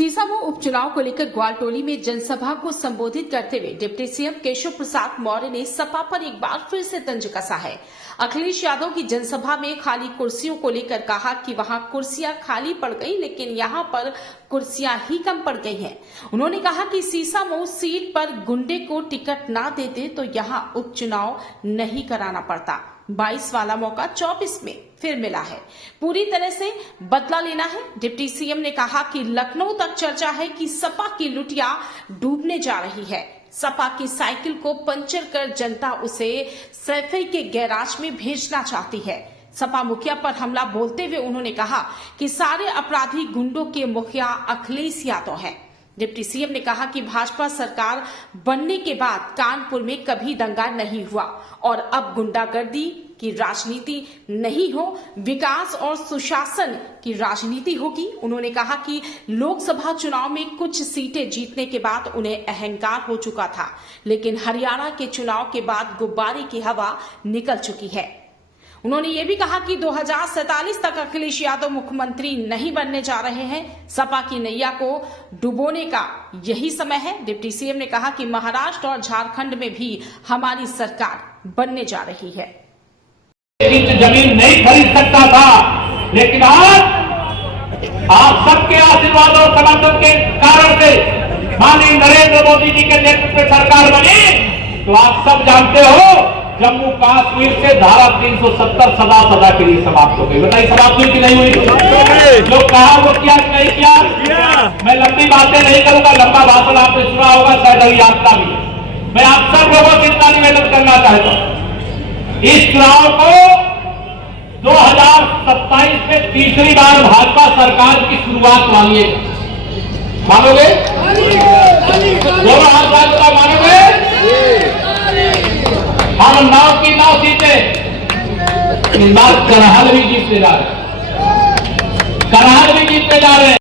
सीसामऊ उपचुनाव को लेकर ग्वालटोली में जनसभा को संबोधित करते हुए डिप्टी सीएम केशव प्रसाद मौर्य ने सपा पर एक बार फिर से तंज कसा है। अखिलेश यादव की जनसभा में खाली कुर्सियों को लेकर कहा कि वहां कुर्सियां खाली पड़ गई, लेकिन यहां पर कुर्सियां ही कम पड़ गई हैं। उन्होंने कहा कि सीसामऊ सीट पर गुंडे को टिकट ना देते तो यहां उपचुनाव नहीं कराना पड़ता। 22 वाला मौका 24 में फिर मिला है, पूरी तरह से बदला लेना है। डिप्टी सीएम ने कहा कि लखनऊ तक चर्चा है कि सपा की लुटिया डूबने जा रही है। सपा की साइकिल को पंचर कर जनता उसे सैफई के गैराज में भेजना चाहती है। सपा मुखिया पर हमला बोलते हुए उन्होंने कहा कि सारे अपराधी गुंडों के मुखिया अखिलेश यादव हैं। डिप्टी सीएम ने कहा कि भाजपा सरकार बनने के बाद कानपुर में कभी दंगा नहीं हुआ और अब गुंडागर्दी की राजनीति नहीं हो, विकास और सुशासन की राजनीति होगी। उन्होंने कहा कि लोकसभा चुनाव में कुछ सीटें जीतने के बाद उन्हें अहंकार हो चुका था, लेकिन हरियाणा के चुनाव के बाद गुब्बारे की हवा निकल चुकी है। उन्होंने ये भी कहा कि 2047 तक अखिलेश यादव मुख्यमंत्री नहीं बनने जा रहे हैं। सपा की नैया को डुबोने का यही समय है। डिप्टी सीएम ने कहा कि महाराष्ट्र और झारखंड में भी हमारी सरकार बनने जा रही है। जमीन नहीं खरीद सकता था, लेकिन आज आप सबके आशीर्वाद और समर्थन के कारण से माननीय नरेंद्र मोदी जी के नेतृत्व में सरकार बनी। तो आप सब जानते हो जम्मू कश्मीर से धारा 370 सदा के लिए समाप्त हो गई। बताइए समाप्त हुई कि नहीं हुई? जो कहा वो किया कि नहीं किया? मैं लंबी बातें नहीं करूंगा, लंबा भाषण आपने सुना होगा, शायद यात्रा भी। मैं आप सब लोगों से इतना निवेदन करना चाहता हूं, इस चुनाव को 2027 में तीसरी बार भाजपा सरकार की शुरुआत मानिएगा। मानोगे? दोनों हाथ भाजपा मानोगे? हम 9 की 9 सीटें इस बार करहल भी जीतने जा रहे हैं, करहल भी जीतने जा रहे हैं।